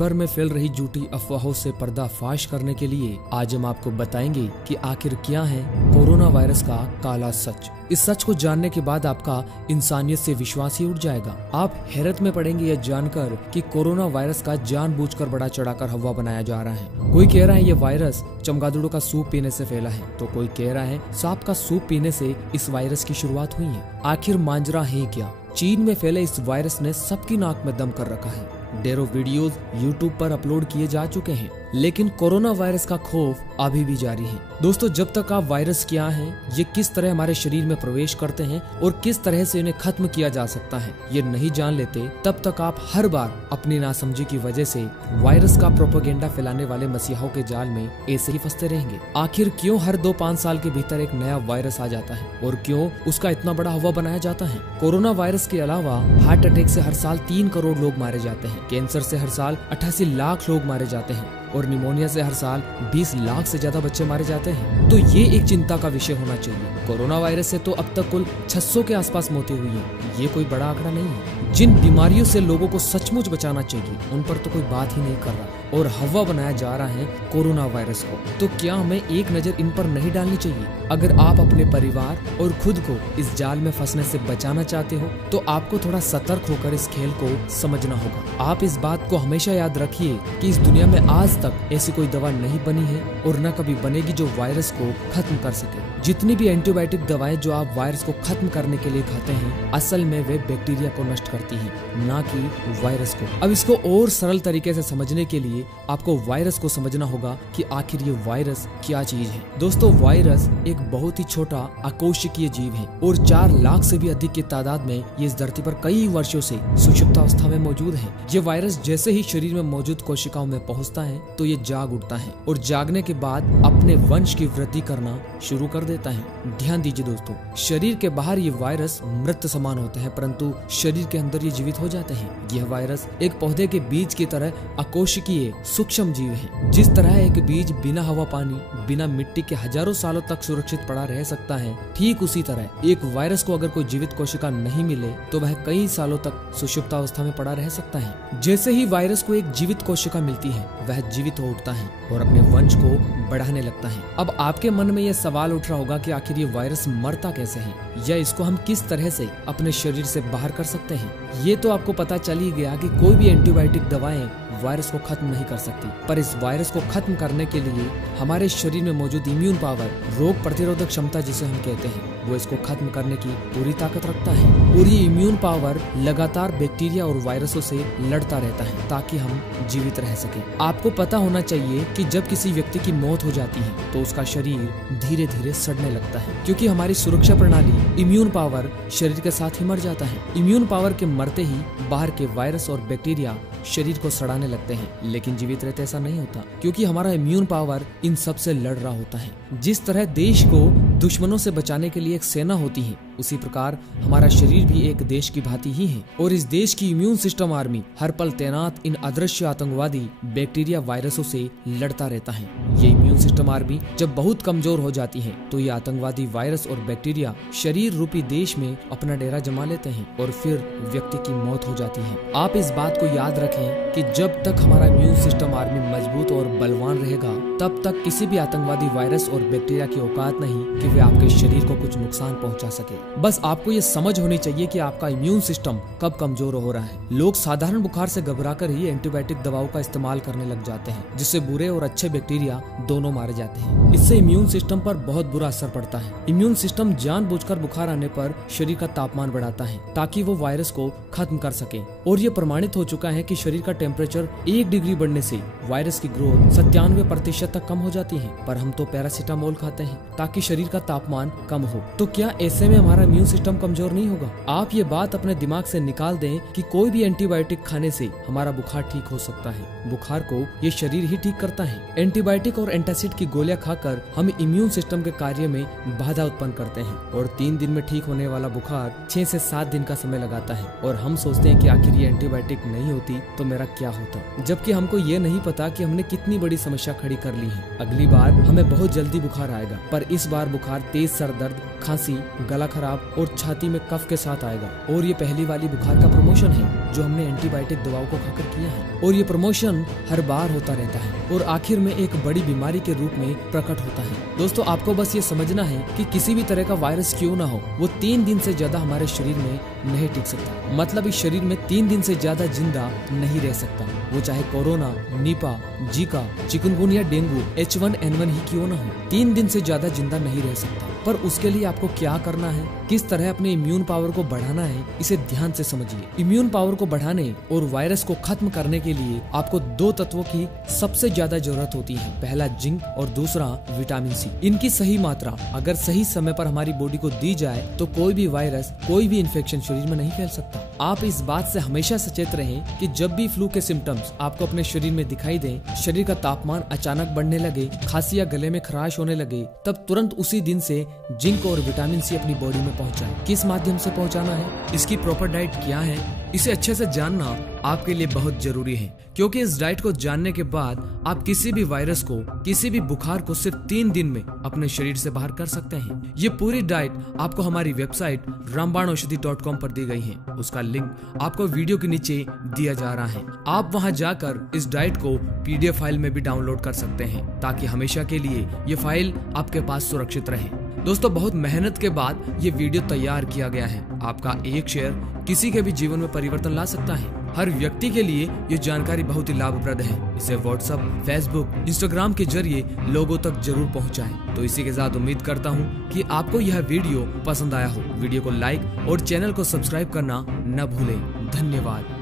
भर में फैल रही झूठी अफवाहों से पर्दाफाश करने के लिए आज हम आपको बताएंगे कि आखिर क्या है कोरोना वायरस का काला सच। इस सच को जानने के बाद आपका इंसानियत से विश्वास ही उठ जाएगा। आप हैरत में पड़ेंगे यह जानकर कि कोरोना वायरस का जानबूझकर बड़ा चढ़ाकर हवा बनाया जा रहा है। कोई कह रहा है ये वायरस चमगादड़ों का सूप पीने से फैला है, तो कोई कह रहा है सांप का सूप पीने से इस वायरस की शुरुआत हुई है। आखिर मांजरा है क्या? चीन में फैले इस वायरस ने सबकी नाक में दम कर रखा है। ढेरों वीडियोस यूट्यूब पर अपलोड किए जा चुके हैं, लेकिन कोरोना वायरस का खौफ अभी भी जारी है। दोस्तों, जब तक आप वायरस क्या है, ये किस तरह हमारे शरीर में प्रवेश करते हैं और किस तरह से इन्हें खत्म किया जा सकता है, ये नहीं जान लेते, तब तक आप हर बार अपनी नासमझी की वजह से वायरस का प्रोपेगेंडा फैलाने वाले मसीहाओं के जाल में ऐसे ही फंसते रहेंगे। आखिर क्यों हर 2-5 साल के भीतर एक नया वायरस आ जाता है और क्यों उसका इतना बड़ा हवा बनाया जाता है? कोरोना वायरस के अलावा हार्ट अटैक से हर साल 3 करोड़ लोग मारे जाते हैं, कैंसर से हर साल 88 लाख लोग मारे जाते हैं और निमोनिया से हर साल 20 लाख से ज्यादा बच्चे मारे जाते हैं। तो ये एक चिंता का विषय होना चाहिए। कोरोना वायरस से तो अब तक कुल 600 के आसपास मौतें हुई हैं। ये कोई बड़ा आंकड़ा नहीं है। जिन बीमारियों से लोगों को सचमुच बचाना चाहिए, उन पर तो कोई बात ही नहीं कर रहा और हवा बनाया जा रहा है कोरोना वायरस को। तो क्या हमें एक नजर इन पर नहीं डालनी चाहिए? अगर आप अपने परिवार और खुद को इस जाल में फंसने से बचाना चाहते हो, तो आपको थोड़ा सतर्क होकर इस खेल को समझना होगा। आप इस बात को हमेशा याद रखिए कि इस दुनिया में आज तक ऐसी कोई दवा नहीं बनी है और न कभी बनेगी जो वायरस को खत्म कर सके। जितनी भी एंटीबायोटिक दवाएं जो आप वायरस को खत्म करने के लिए खाते हैं, असल में वे बैक्टीरिया को नष्ट करती हैं, न कि वायरस को। अब इसको और सरल तरीके से समझने के लिए आपको वायरस को समझना होगा कि आखिर ये वायरस क्या चीज है। दोस्तों, वायरस एक बहुत ही छोटा अकोशिकीय जीव है और 4 लाख से भी अधिक की तादाद में ये इस धरती पर कई वर्षों से सुषुप्तावस्था में मौजूद है। ये वायरस जैसे ही शरीर में मौजूद कोशिकाओं में पहुंचता है तो ये जाग उठता है और जागने के बाद अपने वंश की वृद्धि करना शुरू कर देता है। ध्यान दीजिए दोस्तों, शरीर के बाहर ये वायरस मृत समान होते हैं, परंतु शरीर के अंदर ये जीवित हो जाते हैं। यह वायरस एक पौधे के बीज की तरह अकोशिकीय सूक्ष्म जीव है। जिस तरह एक बीज बिना हवा पानी, बिना मिट्टी के हजारों सालों तक सुरक्षित पड़ा रह सकता है, ठीक उसी तरह एक वायरस को अगर कोई जीवित कोशिका नहीं मिले तो वह कई सालों तक सुषुप्तावस्था में पड़ा रह सकता है। जैसे ही वायरस को एक जीवित कोशिका मिलती है, वह जीवित हो उठता है और अपने वंश को बढ़ाने लगता है। अब आपके मन में यह सवाल उठ रहा होगा कि आखिर ये वायरस मरता कैसे है, या इसको हम किस तरह से अपने शरीर से बाहर कर सकते हैं। ये तो आपको पता चल ही गया कि कोई भी एंटीबायोटिक दवाएं वायरस को खत्म नहीं कर सकती, पर इस वायरस को खत्म करने के लिए हमारे शरीर में मौजूद इम्यून पावर, रोग प्रतिरोधक क्षमता जिसे हम कहते हैं, वो इसको खत्म करने की पूरी ताकत रखता है। और ये इम्यून पावर लगातार बैक्टीरिया और वायरसों से लड़ता रहता है ताकि हम जीवित रह सके। आपको पता होना चाहिए कि जब किसी व्यक्ति की मौत हो जाती है तो उसका शरीर धीरे धीरे सड़ने लगता है, क्योंकि हमारी सुरक्षा प्रणाली इम्यून पावर शरीर के साथ ही मर जाता है। इम्यून पावर के मरते ही बाहर के वायरस और बैक्टीरिया शरीर को सड़ाने लगते हैं, लेकिन जीवित रहते ऐसा नहीं होता, क्योंकि हमारा इम्यून पावर इन सब से लड़ रहा होता है। जिस तरह देश को दुश्मनों से बचाने के लिए एक सेना होती है, उसी प्रकार हमारा शरीर भी एक देश की भांति ही है और इस देश की इम्यून सिस्टम आर्मी हर पल तैनात इन अदृश्य आतंकवादी बैक्टीरिया वायरसों से लड़ता रहता है। ये इम्यून सिस्टम आर्मी जब बहुत कमजोर हो जाती है तो ये आतंकवादी वायरस और बैक्टीरिया शरीर रूपी देश में अपना डेरा जमा लेते हैं और फिर व्यक्ति की मौत हो जाती है। आप इस बात को याद रखें कि जब तक हमारा इम्यून सिस्टम आर्मी मजबूत और बलवान रहेगा, तब तक किसी भी आतंकवादी वायरस और बैक्टीरिया की औकात नहीं कि वे आपके शरीर को कुछ नुकसान पहुंचा सके। बस आपको ये समझ होनी चाहिए कि आपका इम्यून सिस्टम कब कमजोर हो रहा है। लोग साधारण बुखार से घबराकर ही एंटीबायोटिक दवाओं का इस्तेमाल करने लग जाते हैं, जिससे बुरे और अच्छे बैक्टीरिया दोनों मारे जाते हैं। इससे इम्यून सिस्टम पर बहुत बुरा असर पड़ता है। इम्यून सिस्टम जानबूझकर बुखार आने पर शरीर का तापमान बढ़ाता है ताकि वो वायरस को खत्म कर सके, और ये प्रमाणित हो चुका है कि शरीर का टेम्परेचर 1 डिग्री बढ़ने से वायरस की ग्रोथ 97% तक कम हो जाती है। पर हम तो पैरासीटामोल खाते हैं ताकि शरीर का तापमान कम हो। तो क्या ऐसे में हमारा इम्यून सिस्टम कमजोर नहीं होगा? आप ये बात अपने दिमाग से निकाल दें कि कोई भी एंटीबायोटिक खाने से हमारा बुखार ठीक हो सकता है। बुखार को ये शरीर ही ठीक करता है। एंटीबायोटिक और एंटासिड की गोलियां खाकर हम इम्यून सिस्टम के कार्य में बाधा उत्पन्न करते हैं और 3 दिन में ठीक होने वाला बुखार 6 से 7 दिन का समय लगाता है। और हम सोचते हैं कि आखिर ये एंटीबायोटिक नहीं होती तो मेरा क्या होता, जबकि हमको ये नहीं पता कि हमने कितनी बड़ी समस्या खड़ी कर ली है। अगली बार हमें बहुत जल्दी बुखार आएगा, पर इस बार बुखार तेज सर दर्द, खांसी, गला खराब और छाती में कफ के साथ आएगा। और ये पहली वाली बुखार का प्रमोशन है जो हमने एंटीबायोटिक दवाओं को खाकर किया है, और ये प्रमोशन हर बार होता रहता है और आखिर में एक बड़ी बीमारी के रूप में प्रकट होता है। दोस्तों, आपको बस ये समझना है कि किसी भी तरह का वायरस क्यों ना हो, वो 3 दिन से ज्यादा हमारे शरीर में नहीं टिक सकता। मतलब इस शरीर में 3 दिन से ज्यादा जिंदा नहीं रह सकता, वो चाहे corona, Nipah, Zika, chikungunya, dengue, H1N1 ही क्यों ना हो, 3 दिन से ज्यादा जिंदा नहीं रह सकता। पर उसके लिए आपको क्या करना है, किस तरह अपने इम्यून पावर को बढ़ाना है, इसे ध्यान से समझिए। इम्यून पावर को बढ़ाने और वायरस को खत्म करने के लिए आपको 2 तत्वों की सबसे ज्यादा जरूरत होती है। पहला जिंक और दूसरा विटामिन सी। इनकी सही मात्रा अगर सही समय पर हमारी बॉडी को दी जाए तो कोई भी वायरस, कोई भी इन्फेक्शन शरीर में नहीं फैल सकता। आप इस बात से हमेशा सचेत रहें कि जब भी फ्लू के सिम्टम्स आपको अपने शरीर में दिखाई दें, शरीर का तापमान अचानक बढ़ने लगे, खांसी या गले में खराश होने लगे, तब तुरंत उसी दिन से जिंक और विटामिन सी अपनी बॉडी में पहुंचाएं। किस माध्यम से पहुंचाना है, इसकी प्रॉपर डाइट क्या है, इसे अच्छे से जानना आपके लिए बहुत जरूरी है, क्योंकि इस डाइट को जानने के बाद आप किसी भी वायरस को, किसी भी बुखार को सिर्फ 3 दिन में अपने शरीर से बाहर कर सकते हैं। ये पूरी डाइट आपको हमारी वेबसाइट रामबाणौषधि.com पर दी गई है। उसका लिंक आपको वीडियो के नीचे दिया जा रहा है। आप वहां जाकर इस डाइट को PDF फाइल में भी डाउनलोड कर सकते हैं, ताकि हमेशा के लिए ये फाइल आपके पास सुरक्षित रहे। दोस्तों, बहुत मेहनत के बाद ये वीडियो तैयार किया गया है। आपका एक शेयर किसी के भी जीवन में परिवर्तन ला सकता है। हर व्यक्ति के लिए ये जानकारी बहुत ही लाभप्रद है। इसे व्हाट्सएप, फेसबुक, इंस्टाग्राम के जरिए लोगों तक जरूर पहुंचाएं। तो इसी के साथ उम्मीद करता हूं कि आपको यह वीडियो पसंद आया हो। वीडियो को लाइक और चैनल को सब्सक्राइब करना न भूलें। धन्यवाद।